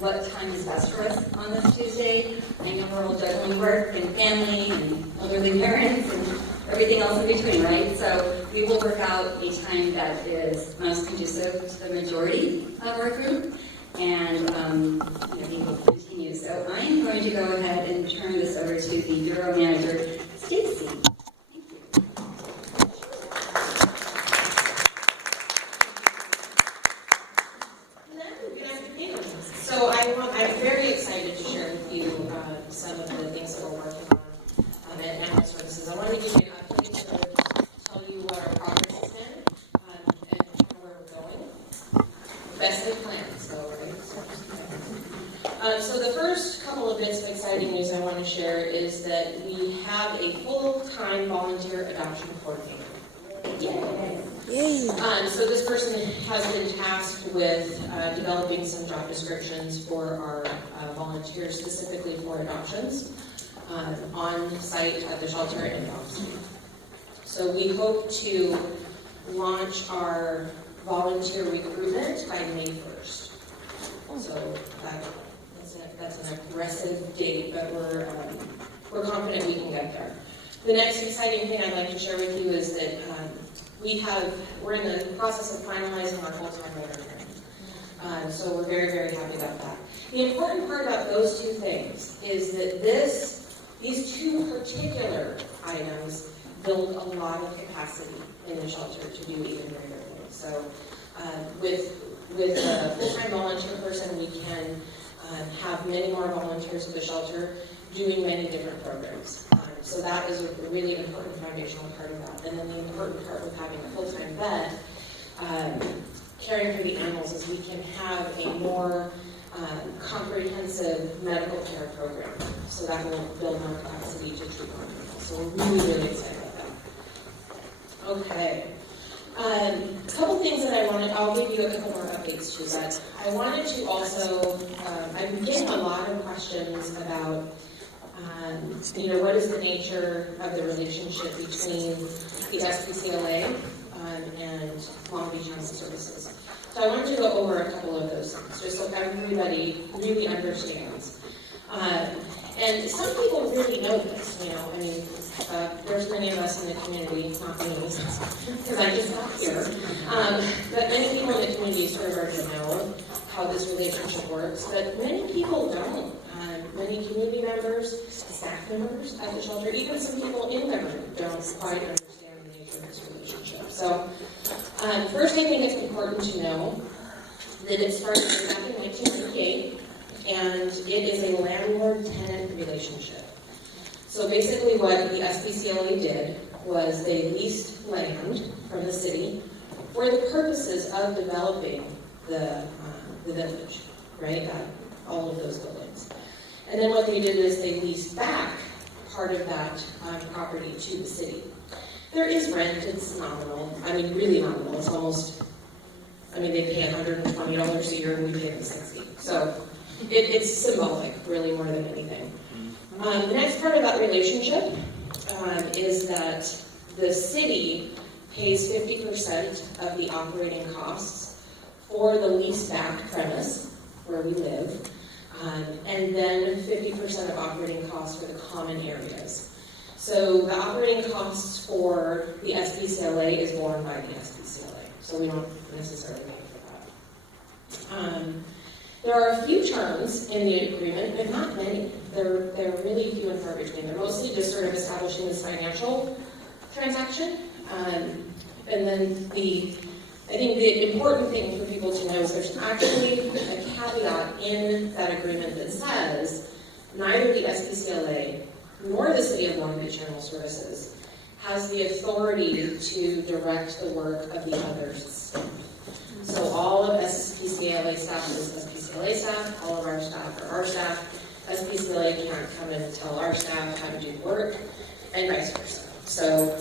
what time is best for us on this Tuesday. I know we're all juggling work and family and elderly parents and everything else in between, right? So we will work out a time that is most conducive to the majority of our group, and we will continue. So I am going to go ahead and turn this over to the Bureau Manager, Stacy. So I'm very excited to share with you some of the things that we're working on at Animal Services. I want to give you an update to tell you what our progress has been and kind of where we're going. Best laid plans, though, right? So the first couple of bits of exciting news I want to share is that we have a full-time volunteer adoption coordinator. Yay! So this person has been tasked with developing some job descriptions for our volunteers, specifically for adoptions, on site at the shelter and off-site. So we hope to launch our volunteer recruitment by May 1st. So that's an aggressive date, but we're confident we can get there. The next exciting thing I'd like to share with you is that we're in the process of finalizing our full-time veterinarian. So we're very, very happy about that. The important part about those two things is that these two particular items build a lot of capacity in the shelter to do even greater things. So with a full-time volunteer person, we can have many more volunteers at the shelter doing many different programs. So that is a really important foundational part of that. And then the important part with having a full-time vet caring for the animals is we can have a more comprehensive medical care program. So that will build more capacity to treat more animals. So we're really, really excited about that. Okay. A couple things that I'll give you a couple more updates to, but I wanted to also, I'm getting a lot of questions about what is the nature of the relationship between the SPCLA and Long Beach Animal Services. So I wanted to go over a couple of those things, just so everybody really understands. And some people really know this, there's many of us in the community, not me, because I just got here. But many people in the community sort of already know how this relationship works, but many people don't. Many community members, staff members at the shelter, even some people in government don't quite understand the nature of this relationship. So first I think it's important to know that it started back in 1998, and it is a landlord-tenant relationship. So basically what the SPCLA did was they leased land from the city for the purposes of developing the village, right? All of those buildings. And then what they did is they leased back part of that property to the city. There is rent, it's nominal. Really nominal. It's almost, they pay $120 a year and we pay them $60. So it's symbolic, really, more than anything. The next part of that relationship is that the city pays 50% of the operating costs for the leased back premise where we live. And then 50% of operating costs for the common areas. So the operating costs for the SPCLA is borne by the SPCLA, so we don't necessarily pay for that. There are a few terms in the agreement, but not many. They're really few and far between. They're mostly just sort of establishing this financial transaction. And then I think the important thing for people to know is there's actually a caveat in that agreement that says neither the SPCLA nor the City of Long Beach Animal Services has the authority to direct the work of the other staff. So all of SPCLA staff is SPCLA staff, all of our staff are our staff. SPCLA can't come and tell our staff how to do work, and vice versa. So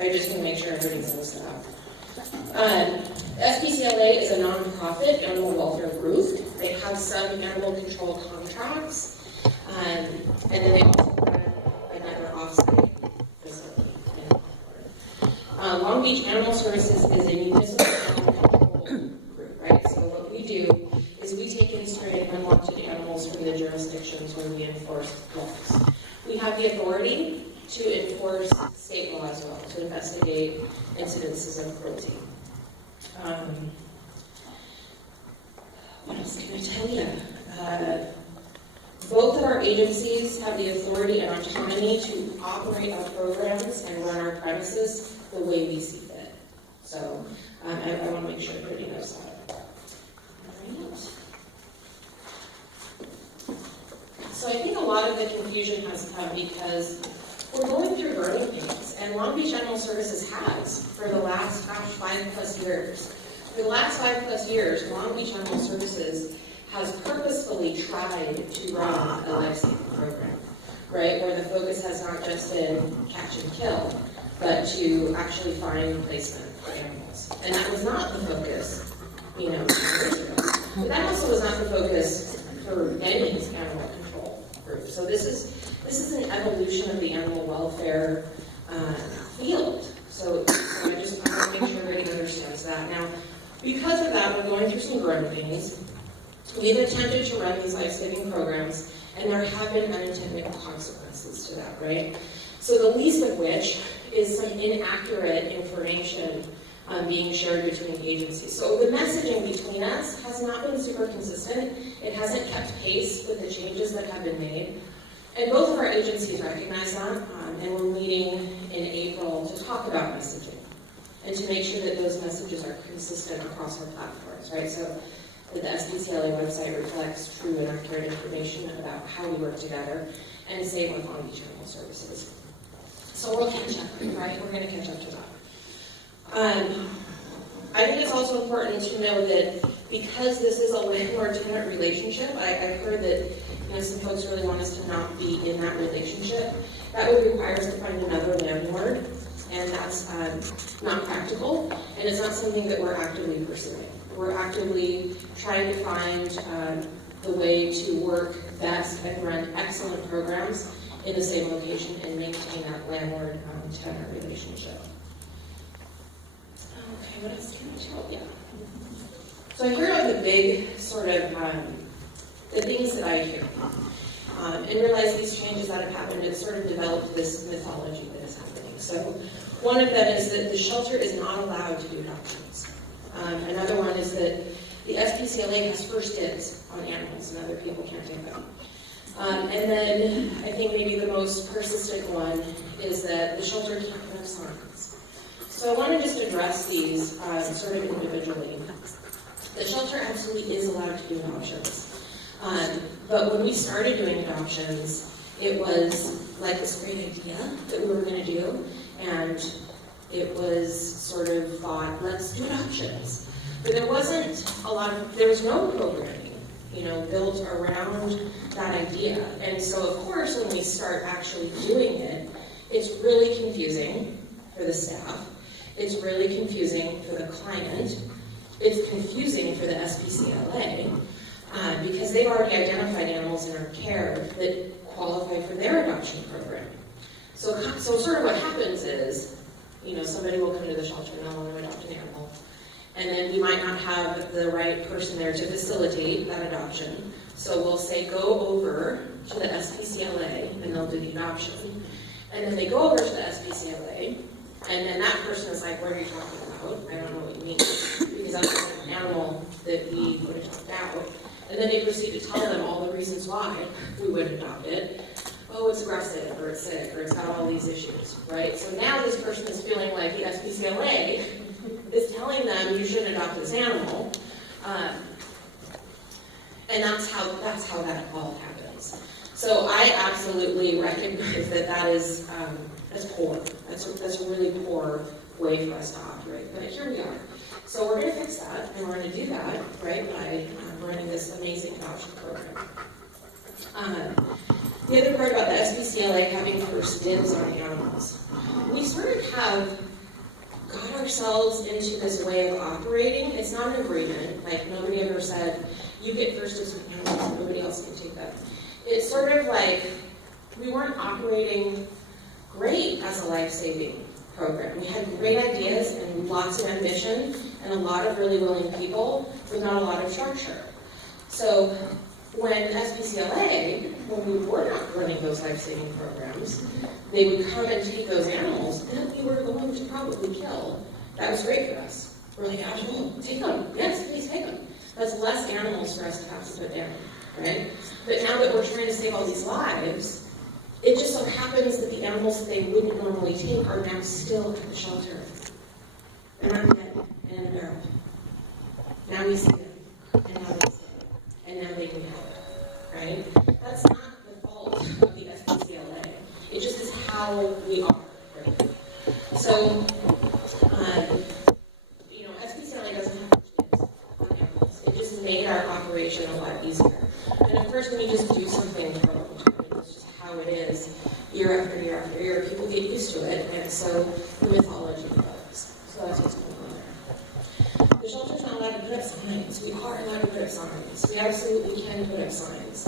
I just want to make sure everything's listed out. SPCLA is a non-profit animal welfare group. They have some animal control contracts, and then they also run another off-site facility. Long Beach Animal Services is a municipal animal control group, right? So what we do is we take in stray unwanted animals from the jurisdictions where we enforce laws. We have the authority to enforce state law as well, to investigate incidences of cruelty. What else can I tell you? Both of our agencies have the authority and autonomy to operate our programs and run our premises the way we see fit. So I want to make sure everybody knows that. All right. So I think a lot of the confusion has come because we're going through growing pains, and Long Beach Animal Services has for the last 5+ years. For the last 5+ years, Long Beach Animal Services has purposefully tried to run a life-saving program, right? Where the focus has not just been catch and kill, but to actually find placement for animals. And that was not the focus, 10 years ago. But that also was not the focus for any animal control group. So this is an evolution of the animal welfare field. So I just want to make sure everybody understands that. Now, because of that, we're going through some growing pains. We've attempted to run these life-saving programs, and there have been unintended consequences to that, right? So the least of which is some inaccurate information being shared between agencies. So the messaging between us has not been super consistent. It hasn't kept pace with the changes that have been made. And both of our agencies recognize that, and we're meeting in April to talk about messaging and to make sure that those messages are consistent across our platforms, right? So that the SPCLA website reflects true and accurate information about how we work together, and same with Long Beach Animal Services. So we'll catch up, right? We're going to catch up to that. I think it's also important to know that because this is a landlord-tenant relationship, I heard that some folks really want us to not be in that relationship. That would require us to find another landlord, and that's not practical, and it's not something that we're actively pursuing. We're actively trying to find the way to work best and run excellent programs in the same location and maintain that landlord-tenant relationship. Okay, what else can I tell you? So here are the big sort of the things that I hear. And realize these changes that have happened, it's sort of developed this mythology that is happening. So one of them is that the shelter is not allowed to do adoptions. Another one is that the SPCLA has first dibs on animals and other people can't take them. And then I think maybe the most persistent one is that the shelter can't put up signs. So I want to just address these sort of individually. The shelter absolutely is allowed to do adoptions. But when we started doing adoptions, it was like this great idea that we were going to do, and it was sort of thought, let's do adoptions. But there was no programming, built around that idea. And so, of course, when we start actually doing it, it's really confusing for the staff. It's really confusing for the client. It's confusing for the SPCLA because they've already identified animals in our care that qualify for their adoption program. So sort of what happens is, somebody will come to the shelter and they'll want to adopt an animal. And then we might not have the right person there to facilitate that adoption. So we'll say, go over to the SPCLA and they'll do the adoption. And then they go over to the SPCLA, and then that person is like, what are you talking about? I don't know what you mean. Because that's an animal that we would adopt out. And then they proceed to tell them all the reasons why we would adopt it. Oh, it's aggressive, or it's sick, or it's got all these issues, right? So now this person is feeling like the SPCLA is telling them you shouldn't adopt this animal. And that's how that all happens. So I absolutely recognize that is that's poor. That's a really poor way for us to operate. But here we are. So we're going to fix that, and we're going to do that, right, by running this amazing adoption program. The other part about the SPCLA having first dibs on animals. We sort of have got ourselves into this way of operating. It's not an agreement. Like, nobody ever said, you get first dibs on animals and nobody else can take them. It's sort of like we weren't operating great as a life-saving program. We had great ideas and lots of ambition and a lot of really willing people with not a lot of structure. So when SPCLA, when we were not running those life-saving programs, they would come and take those animals that we were going to probably kill. That was great for us. We're like, absolutely, take them. Yes, please take them. That's less animals for us to have to put down, right? But now that we're trying to save all these lives, it just so happens that the animals that they wouldn't normally take are now still at the shelter. And I'm dead and in a barrel. Now we see them, and now they stay, and now they need help, right? That's not the fault of the SPCLA. It just is how we are, right? So, SPCLA doesn't have kids on animals. It just made our operation a lot easier. And of course, when you just do something for a long time, it's just how it is, year after year after year, people get used to it, and so the mythology develops. So that's what's going on there. The shelter's not allowed to put up signs. We are allowed to put up signs. We absolutely can put up signs.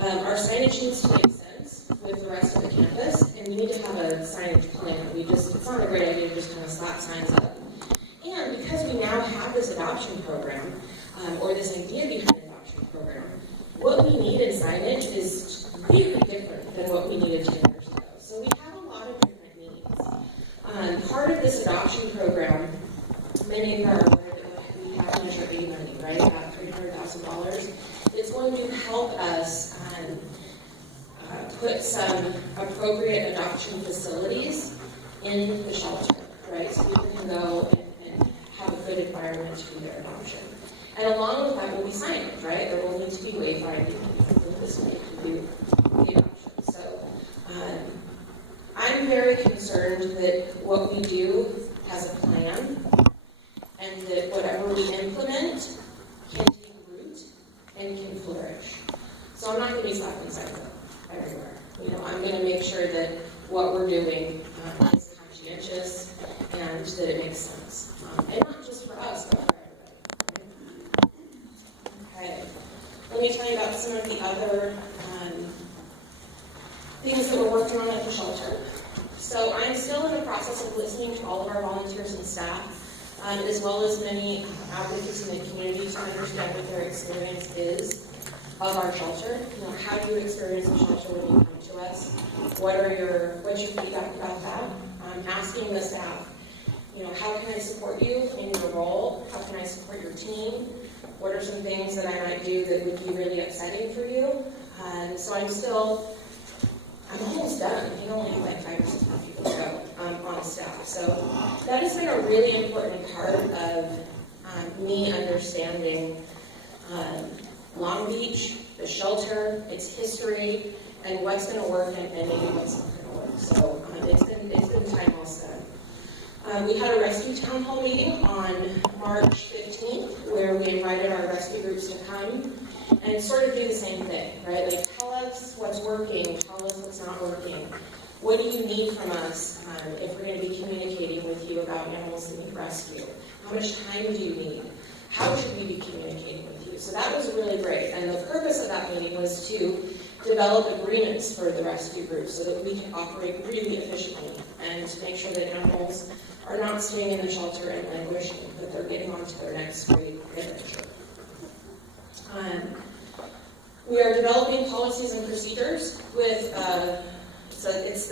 Our signage needs to make sense with the rest of the campus, and we need to have a signage plan. It's not a great idea to just kind of slap signs up. And because we now have this adoption program, or this idea behind the adoption program, what we need in signage is really different than what we needed 10 years ago. So we have a lot of different needs. Part of this adoption program, many of you are aware that we have measure aid money, right? About $300,000. It's going to help us put some appropriate adoption facilities in the shelter, right? So people can go and have a good environment to do their adoption. And along with that will be signage, right? There will need to be wayfinding in this way to do the adoption. So I'm very concerned that what we do has a plan, and that whatever we implement can take root and can flourish. So I'm not going to be slapping signs up everywhere. I'm going to make sure that what we're doing is conscientious and that it makes sense. And not just for us, but for everybody. Okay. Let me tell you about some of the other things that we're working on at the shelter. So I'm still in the process of listening to all of our volunteers and staff, as well as many advocates in the community to understand what their experience is of our shelter. How do you experience the shelter when you come to us? What's your feedback about that? I'm asking the staff, how can I support you in your role? How can I support your team? What are some things that I might do that would be really upsetting for you? So I'm almost done. I only have like 5 or 6 more people to go on staff. So that has been a really important part of me understanding Long Beach, the shelter, its history, and what's going to work and maybe what's not going to work. So it's been time well spent. We had a rescue town hall meeting on March 15th, where we invited our rescue groups to come and sort of do the same thing, right? Like, tell us what's working, tell us what's not working. What do you need from us if we're going to be communicating with you about animals that need rescue? How much time do you need? How should we be communicating with you? So that was really great. And the purpose of that meeting was to develop agreements for the rescue groups so that we can operate really efficiently and to make sure that animals are not staying in the shelter and languishing, but they're getting on to their next great adventure. We are developing policies and procedures with, so it's the